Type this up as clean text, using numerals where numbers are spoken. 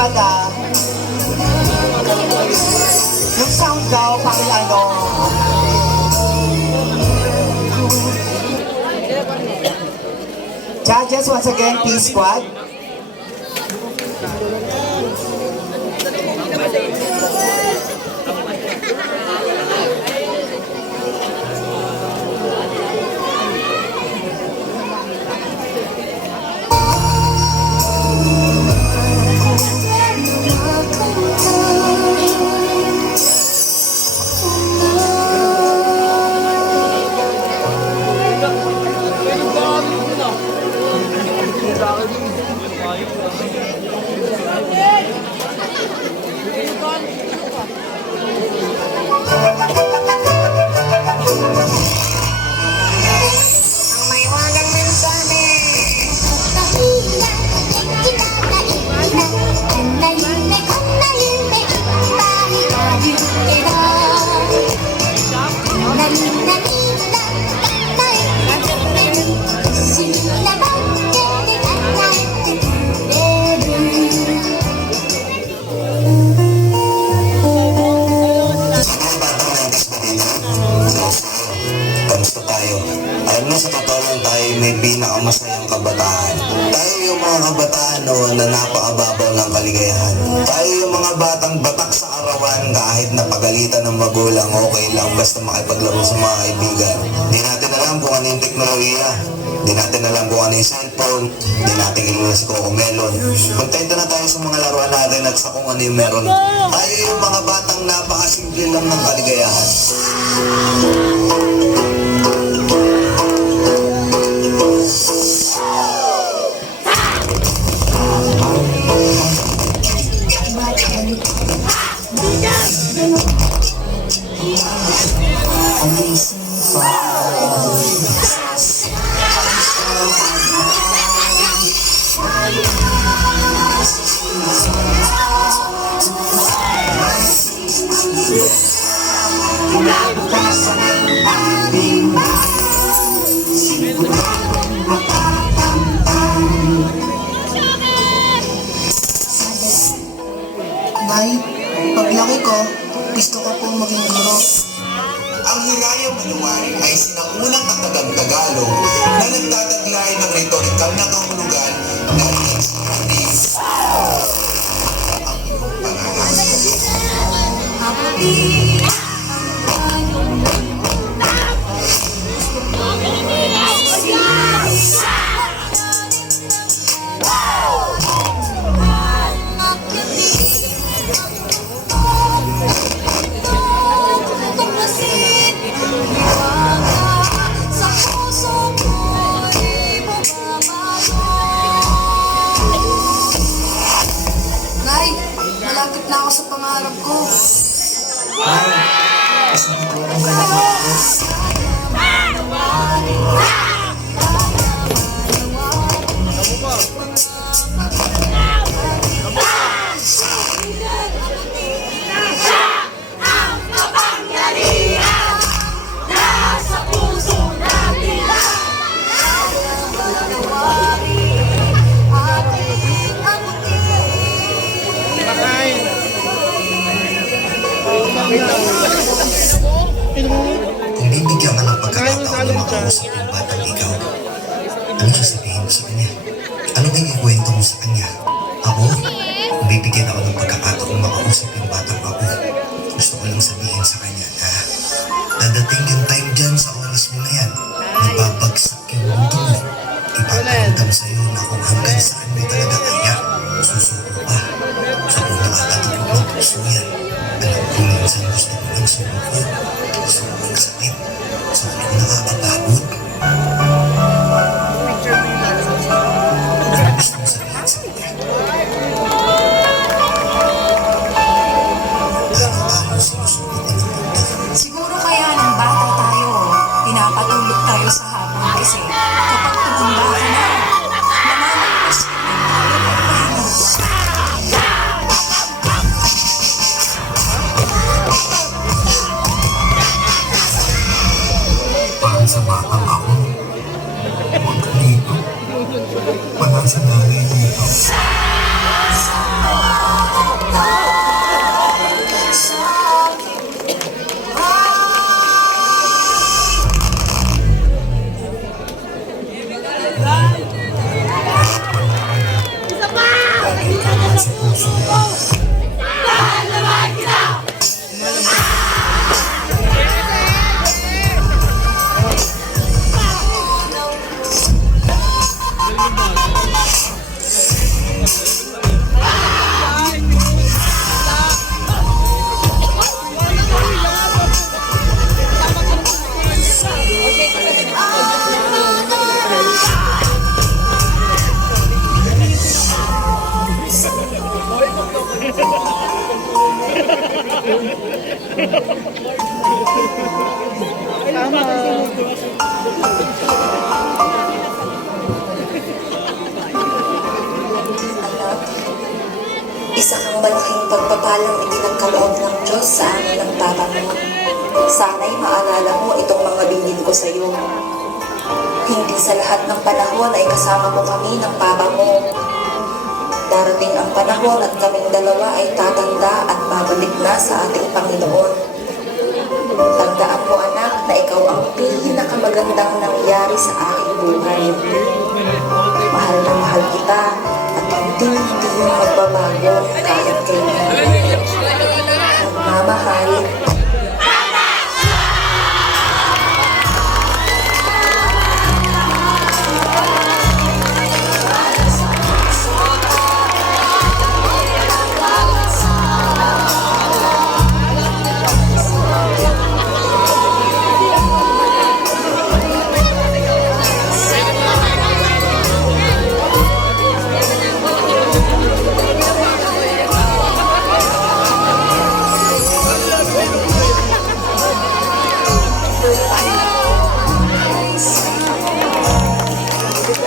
squad yung sound daw pang ano. Judges once again, P-Squad. Sa totoo lang tayo may pinakamasayang kabataan. Tayo yung mga kabataan noon na napakababaw ng kaligayahan. Tayo yung mga batang batak sa arawan kahit napagalitan ng magulang, okay lang basta makipaglaro sa mga kaibigan. Di natin alam kung ano yung teknolohiya. Di natin alam kung ano yung cellphone. Di natin kilala si Coco Melon. Kontento na tayo sa mga laruan natin at sa kung ano yung meron. Tayo yung mga batang napakasimple lang ng kaligayahan. Nay, paglaki ko, gusto ko pong maging guro. Ang Hirayang Manuwari ay sinaunang katagang Tagalog na nagtataglay ng retorikal na kahulugan na hindi ang iyong pangalan. Nay, malapit na ako sa pangarap ko. Ay, mas nakatulong ka lang ako. Kung bibigyan ka ng pagkakataon na makausap yung batang ikaw, ano sasabihin mo sa kanya? Ano ba yung ikwento mo sa kanya? Ako, kung bibigyan ako ng pagkakataon na makausap yung batang ako, gusto ko lang sabihin sa kanya na dadating yung time dyan sa oras mo na yan, mababagsak yung mundo mo. Ipaparamdam sa'yo na kung hanggang saan mo talaga kaya, susuko pa. So kung nakakatulog mo, gusto yan. Alam ko minsan gusto ko ng sumuko. Gusto ko ng sakit. So kung nakakapagod, ano gusto mo sabihin sa kanya? Araw-araw sinusuko ka ng mundo. Siguro kaya nang bata tayo, pinapatulog tayo sa hapon kasi kapag tumanda ka na, namamalas ka na tayo pagpahinga. Para sa sa puso ko. Isa kang malaking pagpapalang ipinagkaloob ng Diyos sa amin ng Papa mo. Sana'y maalala mo itong mga bilin ko sa iyo. Hindi sa lahat ng panahon ay kasama mo kami ng Papa mo. Darating ang panahon at kaming dalawa ay tatanda at babalik na sa ating Panginoon. Tandaan mo anak na ikaw ang pinakamagandang nangyari sa aking buhay. Mahal na mahal kita at hindi yun magbabago.